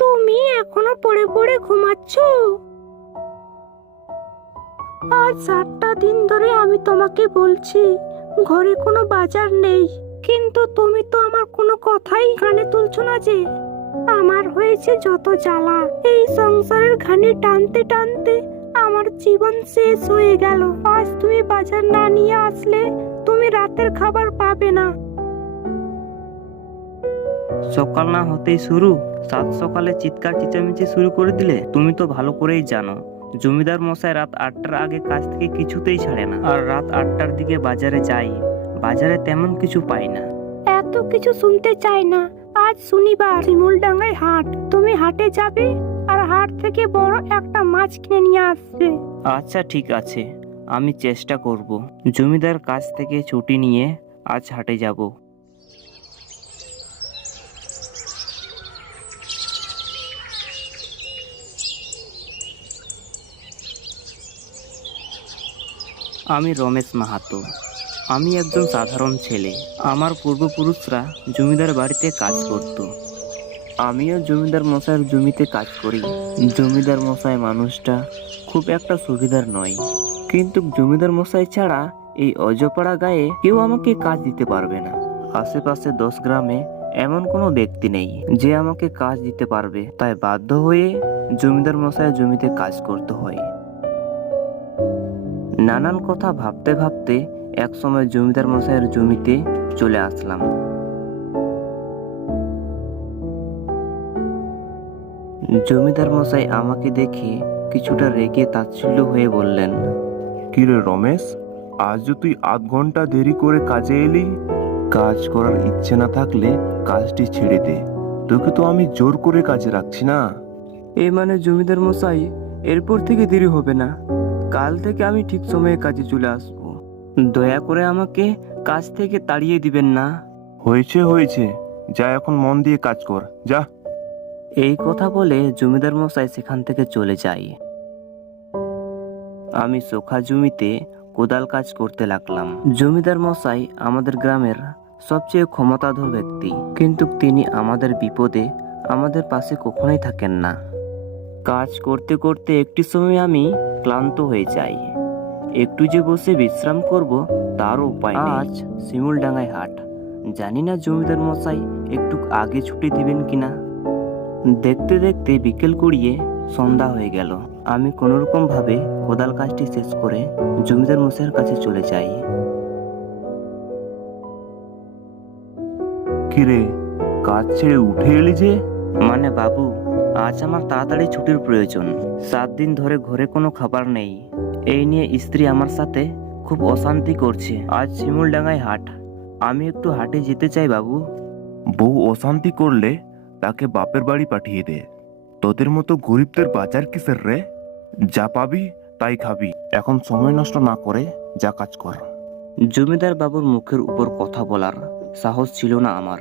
তুমি এখনো পড়ে পড়ে ঘুমাচ্ছ? আজ 7টা দিন ধরে আমি তোমাকে বলছি ঘরে কোনো বাজার নেই, কিন্তু তুমি তো আমার কোনো কথাই কানে তুলছো না যে। আমার হয়েছে যত জ্বালা, এই সংসারের ঘানি টানতে টানতে আমার জীবন শেষ হয়ে গেল। আজ তুমি বাজার না নিয়ে আসলে তুমি রাতের খাবার পাবে না। সকাল না হতেই শুরু, সাত সকালে চিৎকার চেঁচামেচি শুরু করে দিলে। তুমি তো ভালো করেই জানো জমিদার মশাই রাত 8টার আগে কাজ থেকে কিছুতেই ছাড়ে না। আর রাত 8টার দিকে বাজারে যাই, বাজারে তেমন কিছু পাই না। এত কিছু শুনতে চাই না। আজ শনিবার, শিমুলডাঙ্গায় হাট। তুমি হাটে যাবে আর হাট থেকে বড় একটা মাছ কিনে নিয়ে আসবে। আচ্ছা ঠিক আছে, আমি চেষ্টা করব। জমিদার কাছ থেকে ছুটি নিয়ে আজ হাটে যাব। আমি রমেশ মাহাতো। আমি একজন সাধারণ ছেলে। আমার পূর্বপুরুষরা জমিদার বাড়িতে কাজ করত। আমিও জমিদার মশাইয়ের জমিতে কাজ করি। জমিদার মশাই মানুষটা খুব একটা সুবিধার নয়, কিন্তু জমিদার মশাই ছাড়া এই অজপাড়া গায়ে কেউ আমাকে কাজ দিতে পারবে না। আশেপাশে 10 গ্রামে এমন কোনো ব্যক্তি নেই যে আমাকে কাজ দিতে পারবে, তাই বাধ্য হয়ে জমিদার মশাইয়ের জমিতে কাজ করতে হয়। নানান কথা ভাবতে ভাবতে একসময় জমিদার মশাইয়ের জমিতে চলে আসলাম। জমিদার মশাই আমাকে দেখে কিছুটা রেগে তাচ্ছিল্য হয়ে বললেন, কিরে রমেশ, আজ যে তুই আধ ঘন্টা দেরি করে কাজে এলি? কাজ করার ইচ্ছে না থাকলে কাজটি ছেড়ে দে, তোকে তো আমি জোর করে কাজে রাখছি না। এই মানে জমিদার মশাই, এরপর থেকে দেরি হবে না। কাল থেকে আমি ঠিক সময়ে কাজে চলে আসব। দয়া করে আমাকে কাজ থেকে তাড়িয়ে দিবেন না। হয়েছে হয়েছে, যা এখন মন দিয়ে কাজ কর, যা। এই কথা বলে জমিদার মশাই সেখান থেকে চলে যায়। আমি সোখা জমিতে কোদাল কাজ করতে লাগলাম। জমিদার মশাই আমাদের গ্রামের সবচেয়ে ক্ষমতাধর ব্যক্তি, কিন্তু তিনি আমাদের বিপদে আমাদের পাশে কখনোই থাকেন না। কাজ করতে করতে একটি সময় আমি ক্লান্ত হয়ে যাই। একটু যে বসে বিশ্রাম করব তারও উপায় নেই। আজ শিমুলডাঙ্গায় হাট। জানি না জমিদার মশাই একটু আগে ছুটি দিবেন কিনা। দেখতে দেখতে বিকেল গড়িয়ে সন্ধ্যা হয়ে গেল। আমি কোনোরকম ভাবে কোদাল কাজটি শেষ করে জমিদার মশাইয়ের কাছে চলে যাই। কিরে, কাজ ছেড়ে উঠে এলি যে? মানে বাবু, আজ আমার তাড়াতাড়ি ছুটির প্রয়োজন। 7 দিন ধরে ঘরে কোনো খাবার নেই। এই নিয়ে স্ত্রী আমার সাথে খুব অশান্তি করছে। আজ শিমুলডাঙ্গায় হাট, আমি একটু হাটে যেতে চাই বাবু। বউ অশান্তি করলে তাকে বাপের বাড়ি পাঠিয়ে দে। তোদের মতো গরিবদের বাজার কিসের রে? যা পাবি তাই খাবি। এখন সময় নষ্ট না করে যা কাজ কর। জমিদার বাবুর মুখের উপর কথা বলার সাহস ছিল না আমার,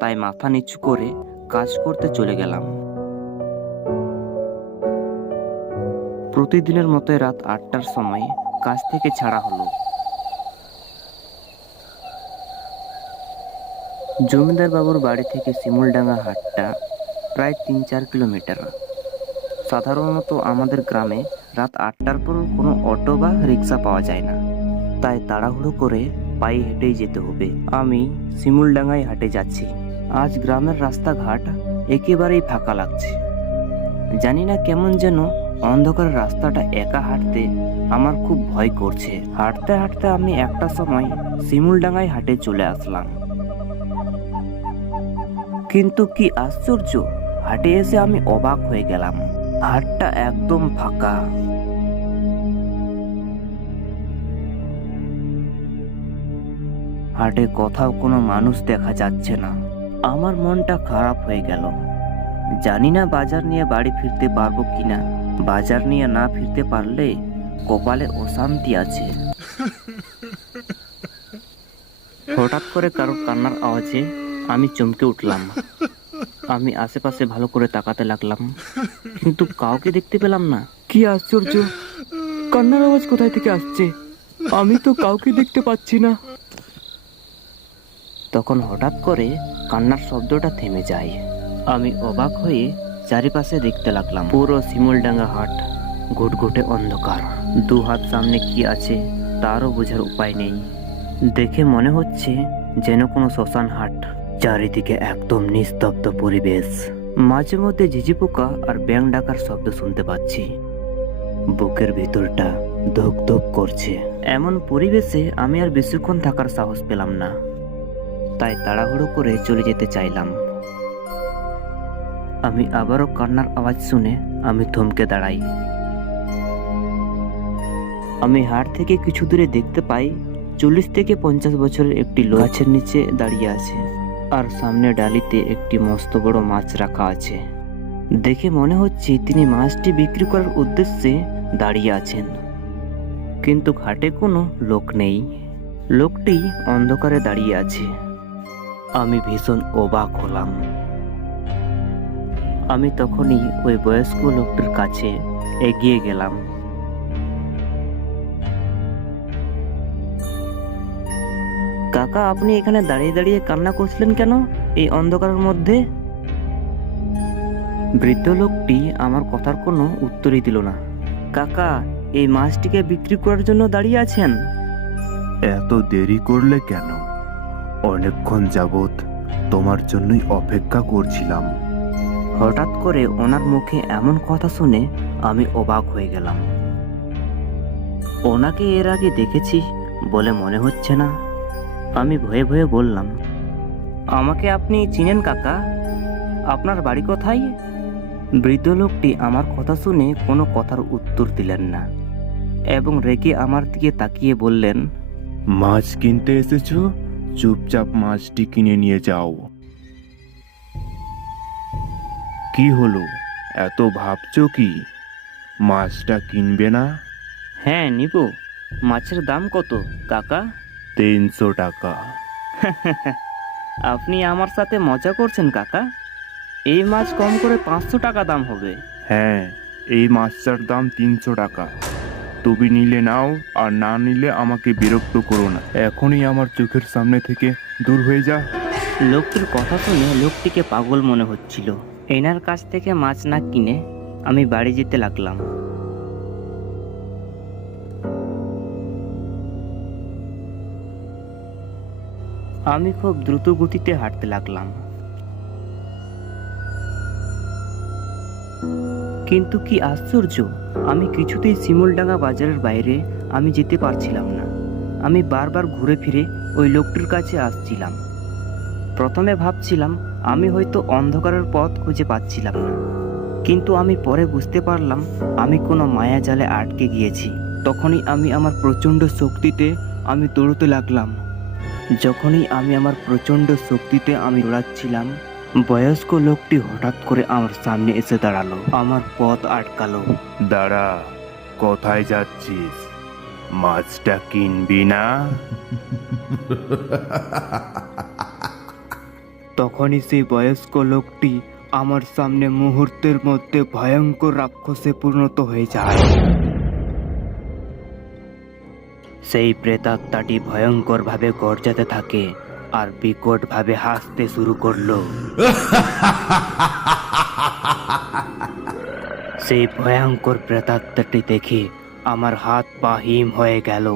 তাই মাথা নিচু করে কাজ করতে চলে গেলাম। প্রতিদিনের মতোই রাত 8টার সময় কাজ থেকে ছাড়া হলো। জমিদার বাবুর বাড়ি থেকে শিমুলডাঙ্গা হাটটা প্রায় 3-4 কিলোমিটার। সাধারণত আমাদের গ্রামে রাত 8টার পর কোনো অটো বা রিক্সা পাওয়া যায় না, তাই তাড়াহুড়ো করে পায়ে হেঁটেই যেতে হবে। আমি শিমুলডাঙ্গায় হাটে যাচ্ছি। আজ গ্রামের রাস্তাঘাট একেবারেই ফাঁকা লাগছে। জানি না কেমন যেন অন্ধকার রাস্তাটা একা হাঁটতে আমার খুব ভয় করছে। হাঁটতে হাঁটতে আমি একটা সময় শিমুলডাঙ্গায় হাটে চলে আসলাম। কিন্তু কি আশ্চর্য, হাটে এসে আমি অবাক হয়ে গেলাম। হাটটা একদম ফাঁকা। হাটে কোথাও কোনো মানুষ দেখা যাচ্ছে না। আমার মনটা খারাপ হয়ে গেল। জানি না বাজার নিয়ে বাড়ি ফিরতে পারবো কিনা। বাজার নিয়ে না ফিরতে পারলে কপালে অশান্তি আছে। হঠাৎ করে কারোর কান্নার আওয়াজে আমি চমকে উঠলাম। আমি আশেপাশে ভালো করে তাকাতে লাগলাম, কিন্তু কাউকে দেখতে পেলাম না। কি আশ্চর্য, কান্নার আওয়াজ কোথায় থেকে আসছে? আমি তো কাউকে দেখতে পাচ্ছি না। তখন হঠাৎ করে কান্নার শব্দটা থেমে যায়। আমি অবাক হয়ে চারিপাশে দেখতে লাগলাম। পুরো শিমুলডাঙ্গা হাট ঘুটঘুটে অন্ধকার। দু হাত সামনে কি আছে তারও বোঝার উপায় নেই। দেখে মনে হচ্ছে যেন কোনো শ্মশান হাট। চারিদিকে একদম নিস্তব্ধ পরিবেশ। মাঝে মধ্যে ঝিঝি পোকা আর ব্যাঙ ডাকার শব্দ শুনতে পাচ্ছি। বুকের ভিতরটা ধুক ধুক করছে। এমন পরিবেশে আমি আর বেশিক্ষণ থাকার সাহস পেলাম না, তাই তাড়াহুড়ো করে চলে যেতে চাইলাম। আমি আবারও কান্নার আওয়াজ শুনে আমি থমকে দাঁড়াই। আমি হাট থেকে কিছু দূরে দেখতে পাই 40 থেকে 50 বছরের একটি লোক গাছের নিচে দাঁড়িয়ে আছে, আর সামনে ডালিতে একটি মস্ত বড় মাছ রাখা আছে। দেখে মনে হচ্ছে তিনি মাছটি বিক্রি করার উদ্দেশ্যে দাঁড়িয়ে আছেন, কিন্তু ঘাটে কোনো লোক নেই। লোকটি অন্ধকারে দাঁড়িয়ে আছে। আমি ভীষণ অবাক হলাম। আমি তখনই ওই বয়স্ক লোকটির কাছে এগিয়ে গেলাম। কাকা, আপনি এখানে দাঁড়িয়ে দাঁড়িয়ে কান্না করছিলেন কেন এই অন্ধকারের মধ্যে? বৃদ্ধ লোকটি আমার কথার কোনো উত্তরই দিল না। কাকা, এই মাছটিকে বিক্রি করার জন্য দাঁড়িয়ে আছেন? এত দেরি করলে কেন? অনেকক্ষণ যাবত তোমার জন্যই অপেক্ষা করছিলাম। হঠাৎ করে ওনার মুখে এমন কথা শুনে আমি অবাক হয়ে গেলাম। ওনাকে এর আগে দেখেছি বলে মনে হচ্ছে না। আমি ভয়ে ভয়ে বললাম, আমাকে আপনি চিনেন কাকা? আপনার বাড়ি কোথায়? বৃদ্ধ লোকটি আমার কথা শুনে কোনো কথার উত্তর দিলেন না এবং রেগে আমার দিকে তাকিয়ে বললেন, মাছ কিনতে এসেছো? চুপচাপ মাছটি কিনে নিয়ে যাও। কি হলো, এত ভাবছো কি? মাছটা কিনবে না? হ্যাঁ নিব। মাছের দাম কত কাকা? 300 টাকা। আপনি আমার সাথে মজা করছেন কাকা? এই মাছ কম করে 500 টাকা দাম হবে। হ্যাঁ, এই মাছটার দাম 300 টাকা। তুমি নিলে নাও, আর না নিলে আমাকে বিরক্ত করো না। এখনই আমার চোখের সামনে থেকে দূর হয়ে যা। লোকটির কথা শুনে লোকটিকে পাগল মনে হচ্ছিল। এনার কাছ থেকে মাছ না কিনে আমি বাড়ি যেতে লাগলাম। আমি খুব দ্রুত গতিতে হাঁটতে লাগলাম, কিন্তু কি আশ্চর্য, আমি কিছুতেই শিমুলডাঙ্গা বাজারের বাইরে আমি যেতে পারছিলাম না। আমি বারবার ঘুরে ফিরে ওই লোকটির কাছে আসছিলাম। প্রথমে ভাবছিলাম আমি হয়তো অন্ধকারের পথ খুঁজে পাচ্ছিলাম না, কিন্তু আমি পরে বুঝতে পারলাম আমি কোনো মায়াজালে আটকে গিয়েছি। তখনই আমি আমার প্রচণ্ড শক্তিতে আমি দৌড়তে লাগলাম। যখনই আমি আমার প্রচণ্ড শক্তিতে আমি দৌড়াচ্ছিলাম, বয়স্ক লোকটি হঠাৎ করে আমার সামনে এসে দাঁড়ালো, আমার পথ আটকালো। দাঁড়া, কোথায় যাচ্ছিস? মাছটা কিনবি না? তখনই সেই বয়স্ক লোকটি আমার সামনে মুহূর্তের মধ্যে ভয়ঙ্কর রাক্ষসে পরিণত হয়ে যায়। সেই প্রেতাত্মাটি ভয়ঙ্কর ভাবে গর্জাতে থাকে আর বিকট ভাবে হাসতে শুরু করলো। সেই ভয়ঙ্কর প্রেতাত্মাটি দেখে আমার হাত পা হিম হয়ে গেল।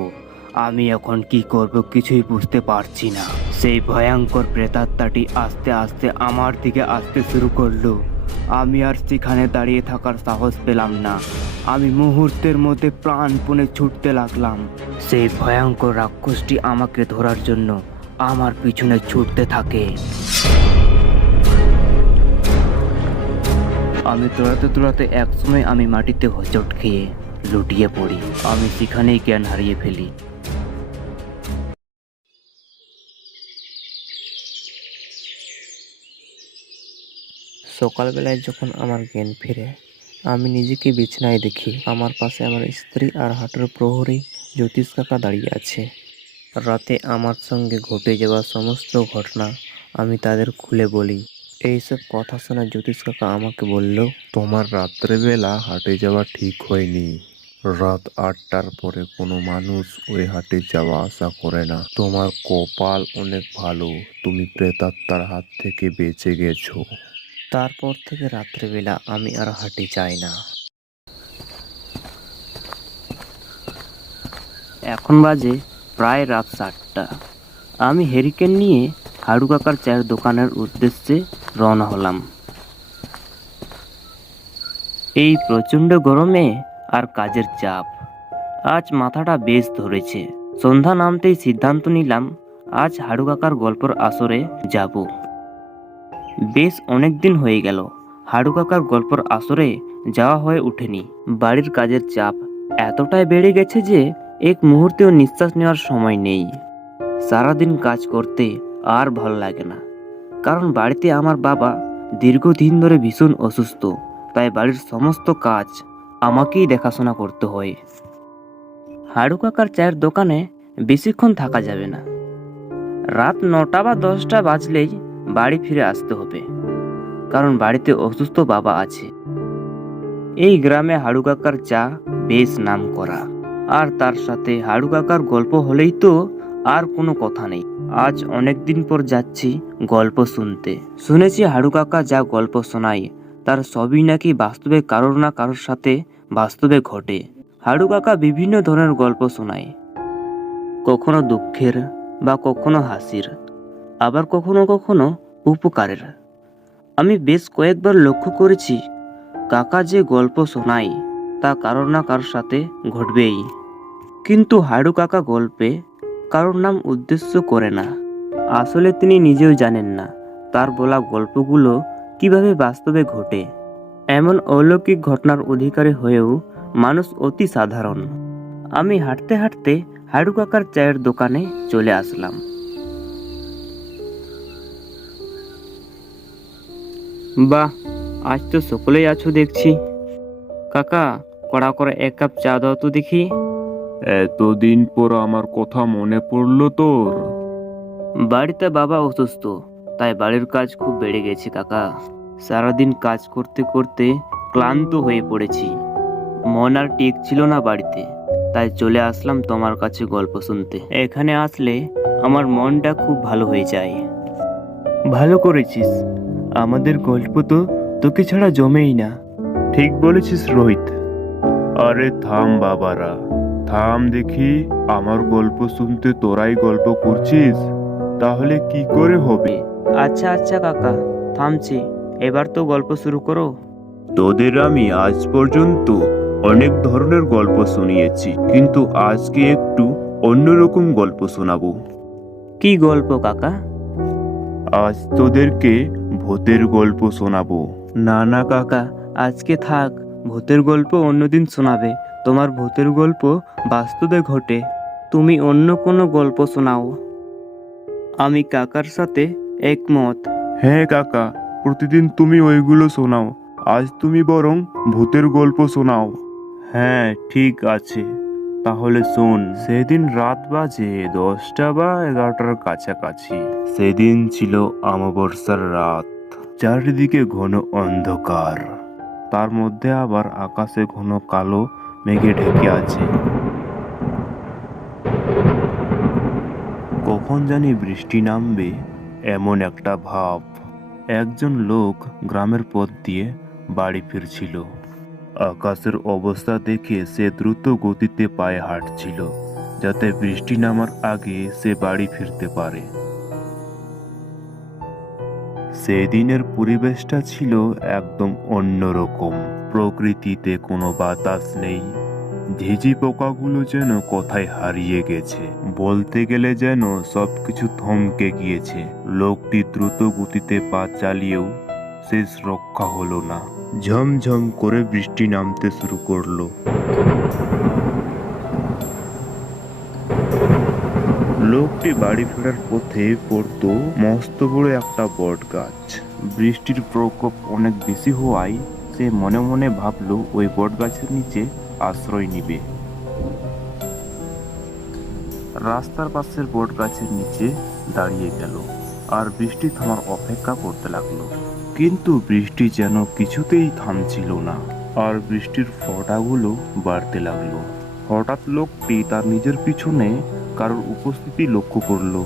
আমি এখন কি করব কিছুই বুঝতে পারছি না। সেই ভয়ঙ্কর প্রেতাত্মাটি আস্তে আস্তে আমার দিকে আসতে শুরু করলো। আমি আর সেখানে দাঁড়িয়ে থাকার সাহস পেলাম না। আমি মুহূর্তের মধ্যে প্রাণপণে ছুটতে লাগলাম। সেই ভয়ঙ্কর রাক্ষসটি আমাকে ধরার জন্য আমার পিছনে ছুটতে থাকে। আমি দৌড়াতে দৌড়াতে একসময় আমি মাটিতে হোঁচট খেয়ে লুটিয়ে পড়ি। আমি সেখানেই জ্ঞান হারিয়ে ফেলি। সকালবেলায় যখন আমার জ্ঞান ফিরে, আমি নিজেকে বিছানায় দেখি। আমার পাশে আমার স্ত্রী আর হাটের প্রহরী জ্যোতিষ কাকা দাঁড়িয়ে আছে। রাতে আমার সঙ্গে ঘটে যাওয়া সমস্ত ঘটনা আমি তাদের খুলে বলি। এইসব কথা শোনা জ্যোতিষ কাকা আমাকে বলল, তোমার রাত্রেবেলা হাটে যাওয়া ঠিক হয়নি। রাত 8টার পরে কোনো মানুষ ওই হাটে যাওয়া আসা করে না। তোমার কপাল অনেক ভালো, তুমি প্রেতাত্মার হাত থেকে বেঁচে গেছো। তারপর থেকে রাত্রেবেলা আমি আর হাটে যাই না। এখন বাজে প্রায় রাত 7টা। আমি হেরিকেন নিয়ে হাড়ু কাকার চায়ের দোকানের উদ্দেশ্যে রওনা হলাম। এই প্রচণ্ড গরমে আর কাজের চাপ, আজ মাথাটা বেশ ধরেছে। সন্ধ্যা নামতেই সিদ্ধান্ত নিলাম আজ হাড়ু কাকার গল্পের আসরে যাব। বেশ অনেক দিন হয়ে গেল হাড়ু কাকার গল্পের আসরে যাওয়া হয়ে ওঠেনি। বাড়ির কাজের চাপ এতটাই বেড়ে গেছে যে এক মুহূর্তেও নিঃশ্বাস নেওয়ার সময় নেই। সারাদিন কাজ করতে আর ভালো লাগে না, কারণ বাড়িতে আমার বাবা দীর্ঘদিন ধরে ভীষণ অসুস্থ, তাই বাড়ির সমস্ত কাজ আমাকেই দেখাশোনা করতে হয়। হাড়ু কাকার চায়ের দোকানে বেশিক্ষণ থাকা যাবে না। রাত 9টা বা 10টা বাজলেই বাড়ি ফিরে আসতে হবে, কারণ বাড়িতে অসুস্থ বাবা আছে। এই গ্রামে হাড়ু কাকার চা বেশ নাম করা, আর তার সাথে হাড়ু কাকার গল্প হলেই তো আর কোনো কথা নেই। আজ অনেক দিন পর যাচ্ছি গল্প শুনতে। শুনেছি হাড়ু কাকা যা গল্প শোনায় তার সবই নাকি বাস্তবে কারোর না কারোর সাথে বাস্তবে ঘটে। হাড়ু কাকা বিভিন্ন ধরনের গল্প শোনায়, কখনো দুঃখের বা কখনো হাসির, আবার কখনো কখনো উপকারের। আমি বেশ কয়েকবার লক্ষ্য করেছি কাকা যে গল্প শোনায় তা কারোর না কারোর সাথে ঘটবেই, কিন্তু হাড়ু কাকা গল্পে কারোর নাম উদ্দেশ্য করে না। আসলে তিনি নিজেও জানেন না তার বলা গল্পগুলো কিভাবে বাস্তবে ঘটে। এমন অলৌকিক ঘটনার অধিকারী হয়েও মানুষ অতি সাধারণ। আমি হাঁটতে হাঁটতে হাড়ু কাকার চায়ের দোকানে চলে আসলাম। বাহ, আজ তো সকলেই আছো দেখছি। কাকা, কড়া করে 1 কাপ চা দাও তো দেখি। এতদিন পর আমার কথা মনে পড়লো তোর? বাড়িতে বাবা অসুস্থ, তাই বাড়ির কাজ খুব বেড়ে গেছে কাকা। সারাদিন কাজ করতে করতে ক্লান্ত হয়ে পড়েছি। মন আর টিক ছিল না বাড়িতে, তাই চলে আসলাম তোমার কাছে গল্প শুনতে। এখানে আসলে আমার মনটা খুব ভালো হয়ে যায়। ভালো করেছিস, আমাদের গল্প তো তোকে ছাড়া জমেই না। ঠিক বলেছিস রোহিত। আরে থাম বাবারা, থাম দেখি। আমার গল্প শুনতে তোরাই গল্প করছিস, তাহলে কি করে হবে? আচ্ছা আচ্ছা কাকা, থামছি, এবার তো গল্প শুরু করো। তোদের আমি আজ পর্যন্ত অনেক ধরনের গল্প শুনিয়েছি, কিন্তু আজকে একটু অন্যরকম গল্প শোনাবো। কি গল্প কাকা? আজ তোদেরকে ভূতের গল্প শোনাবো। না না কাকা, আজকে থাক, ভূতের গল্প অন্যদিন শোনাবে। তোমার ভূতের গল্প বাস্তবে ঘটে, তুমি অন্য কোনো গল্প শোনাও। আমি কাকার সাথে একমত। হ্যাঁ কাকা, প্রতিদিন তুমি ওইগুলো শোনাও, আজ তুমি বরং ভূতের গল্প শোনাও। হ্যাঁ ঠিক আছে, তাহলে শোন। সেদিন রাত বাজে 10টা বা 11টার কাছাকাছি। সেদিন ছিল অমাবস্যার রাত। চারিদিকে ঘন অন্ধকার, তার মধ্যে আবার আকাশে ঘন কালো মেঘে ঢেকে আছে। কখন জানি বৃষ্টি নামবে এমন একটা ভাব। একজন লোক গ্রামের পথ দিয়ে বাড়ি ফিরছিল। আকাশের অবস্থা দেখে সে দ্রুত গতিতে পায়ে হাঁটছিল, যাতে বৃষ্টি নামার আগে সে বাড়ি ফিরতে পারে। সেদিনের পরিবেশটা ছিল একদম অন্যরকম। প্রকৃতিতে কোনো বাতাস নেই, ঝিঝি পোকাগুলো যেন কোথায় হারিয়ে গেছে। বলতে গেলে যেন সবকিছু থমকে গিয়েছে। লোকটি দ্রুত গতিতে পা চালিয়েও শেষ রক্ষা হলো না। ঝমঝম করে বৃষ্টি নামতে শুরু করলো। লোকটি বাড়ি ফেরার পথে পড়তো মস্ত বড় একটা বট গাছ। বৃষ্টির প্রকোপ অনেক বেশি হওয়ায় সে মনে মনে ভাবলো ওই বট গাছের নিচে আশ্রয় নিবে। রাস্তার পাশের বট গাছের নিচে দাঁড়িয়ে গেল আর বৃষ্টি থামার অপেক্ষা করতে লাগলো। কিন্তু বৃষ্টি যেন কিছুতেই থামছিল না। আর বৃষ্টির ফোঁটাগুলো বাড়তে লাগলো। হঠাৎ লোকটি তার নিজের পিছনে কারোর উপস্থিতি লক্ষ্য করলো।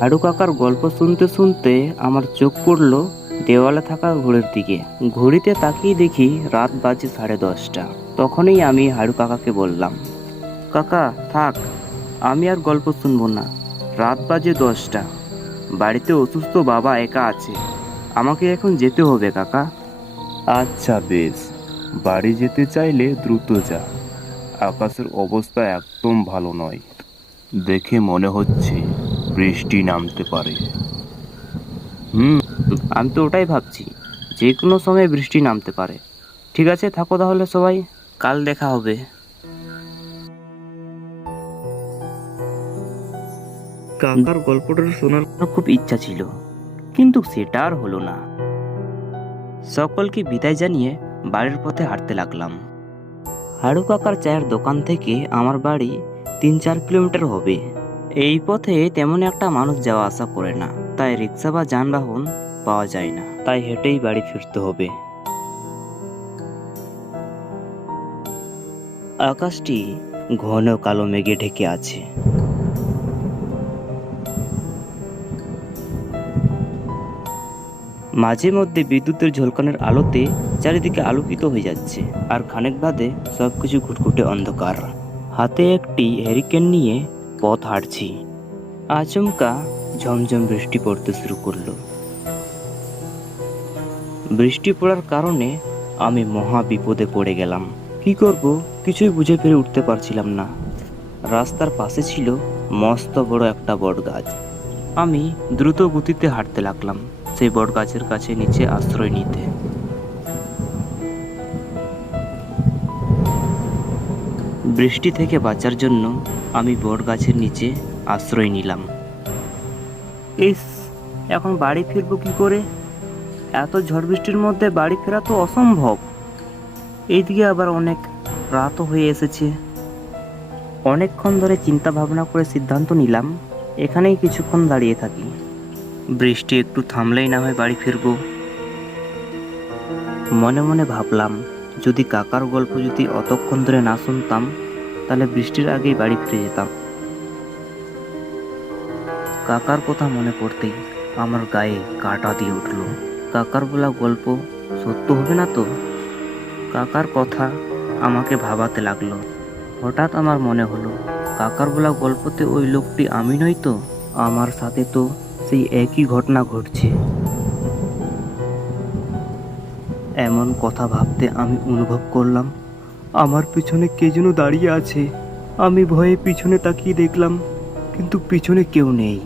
হাড়ু কাকার গল্প শুনতে শুনতে আমার চোখ পড়ল দেওয়ালে থাকা ঘড়ির দিকে। ঘড়িতে তাকিয়ে দেখি রাত বাজে 10:30। তখনই আমি হাড়ু কাকাকে বললাম, কাকা থাক, আমি আর গল্প শুনবো না, রাত বাজে 10টা, বাড়িতে অসুস্থ বাবা একা আছে, আমাকে এখন যেতে হবে কাকা। আচ্ছা বেশ, বাড়ি যেতে চাইলে দ্রুত যা, আকাশের অবস্থা একদম ভালো নয়, দেখে মনে হচ্ছে বৃষ্টি নামতে পারে। আমি তো ওটাই ভাবছি, যে কোনো সময় বৃষ্টি নামতে পারে। ঠিক আছে, থাকো তাহলে সবাই, কাল দেখা হবে। কাকার গল্পটা শোনার খুব ইচ্ছা ছিল, কিন্তু সেটা আর হলো না। সকলকে বিদায় জানিয়ে বাড়ির পথে হাঁটতে লাগলাম। হাড়ু কাকার চায়ের দোকান থেকে আমার বাড়ি 3-4 কিলোমিটার হবে। এই পথে তেমন একটা মানুষ যাওয়া আসা করে না, তাই রিক্সা বা যানবাহন পাওয়া যায় না, তাই হেঁটেই বাড়ি ফিরতে হবে। আকাশটি ঘন কালো মেঘে ঢেকে আছে। মাঝে মধ্যে বিদ্যুতের ঝলকানোর আলোতে চারিদিকে আলোকিত হয়ে যাচ্ছে, আর খানিক বাদে সবকিছু ঘুটঘুটে অন্ধকার। হাতে একটি হ্যারিকেন নিয়ে পথ হাঁটছি। আচমকা ঝমঝম বৃষ্টি পড়তে শুরু করলো। বৃষ্টি পড়ার কারণে আমি মহা বিপদে পড়ে গেলাম। কি করব কিছুই বুঝে ফিরে উঠতে পারছিলাম না। রাস্তার পাশে ছিল মস্ত বড় একটা বট গাছ। আমি দ্রুত গতিতে হাঁটতে লাগলাম সেই বট গাছের কাছে নিচে আশ্রয় নিতে। বৃষ্টি থেকে বাঁচার জন্য আমি বট গাছের নিচে আশ্রয় নিলাম। ইস, এখন বাড়ি ফিরবো কি করে? এত ঝড় বৃষ্টির মধ্যে বাড়ি ফেরা তো অসম্ভব। এইদিকে আবার অনেক রাতও হয়ে এসেছে। অনেকক্ষণ ধরে চিন্তা ভাবনা করে সিদ্ধান্ত নিলাম এখানেই কিছুক্ষণ দাঁড়িয়ে থাকি। বৃষ্টি একটু থামলেই না হয় বাড়ি ফিরবো। মনে মনে ভাবলাম, যদি কাকার গল্প যদি অতক্ষণ ধরে না শুনতাম, তাহলে বৃষ্টির আগেই বাড়ি ফিরে যেতাম। কাকার কথা মনে পড়তেই আমার গায়ে কাঁটা দিয়ে উঠল। কাকার বলা গল্প সত্য হবে না তো? কাকার কথা আমাকে ভাবাতে লাগলো। হঠাৎ আমার মনে হলো, কাকার বলা গল্পতে ওই লোকটি আমি নই তো? আমার সাথে তো সেই একই ঘটনা ঘটছে। এমন কথা ভাবতে আমি অনুভব করলাম আমার পিছনে কে যেন দাঁড়িয়ে আছে। আমি ভয়ে পিছনে তাকিয়ে দেখলাম, কিন্তু পিছনে কেউ নেই।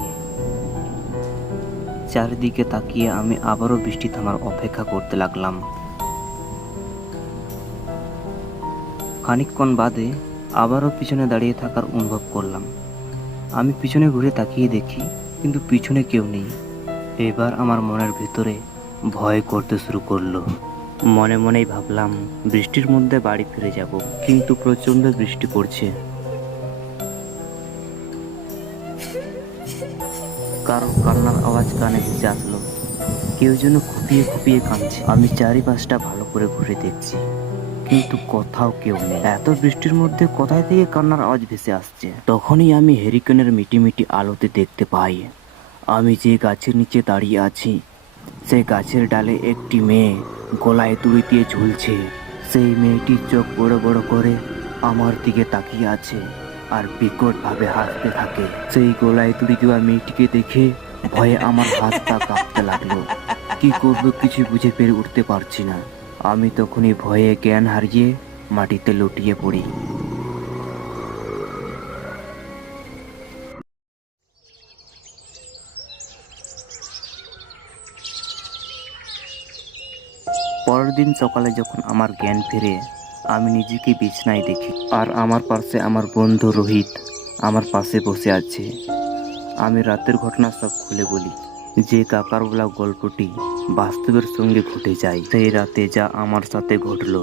চারিদিকে তাকিয়ে আমি আবারও বৃষ্টি থামার অপেক্ষা করতে লাগলাম। খানিকক্ষণ বাদে আবারও পিছনে দাঁড়িয়ে থাকার অনুভব করলাম। আমি পিছনে ঘুরে তাকিয়ে দেখি, কিন্তু পিছনে কেউ নেই। এবার আমার মনের ভিতরে ভয় করতে শুরু করলো। মনে মনেই ভাবলাম বৃষ্টির মধ্যে বাড়ি ফিরে যাব, কিন্তু প্রচন্ড বৃষ্টি পড়ছে। কারো কান্নার আওয়াজ কানে ভেসে আসলো। কেউ যেন খুপিয়ে খুপিয়ে কাঁদছে। আমি চারিপাশটা ভালো করে ঘুরে দেখছি, কিন্তু কোথাও কেউ নেই। এত বৃষ্টির মধ্যে কোথায় থেকে কান্নার আওয়াজ ভেসে আসছে? তখনই আমি হ্যারিকেনের মিটিমিটি আলোতে দেখতে পাই, আমি যে গাছের নিচে দাঁড়িয়ে আছি সেই গাছের ডালে একটি মেয়ে গলায় দড়ি দিয়ে ঝুলছে। সেই মেয়েটির চোখ বড় বড় করে আমার দিকে তাকিয়ে আছে আর বিকট ভাবে হাসতে থাকে। সেই গলায় দড়ি দেওয়া মেয়েটিকে দেখে ভয়ে আমার হাত পা কাঁপতে লাগলো। কি করবো কিছু বুঝে পেরে উঠতে পারছি না। আমি তখনই ভয়ে জ্ঞান হারিয়ে মাটিতে লুটিয়ে পড়ি। পরের দিন সকালে যখন আমার জ্ঞান ফিরে, আমি নিজেকে বিছানায় দেখি, আর আমার পাশে আমার বন্ধু রোহিত আমার পাশে বসে আছে। আমি রাতের ঘটনা সব খুলে বলি। যে কাকার বলা গল্পটি বাস্তবের সঙ্গে ঘটে যায়, সেই রাতে যা আমার সাথে ঘটলো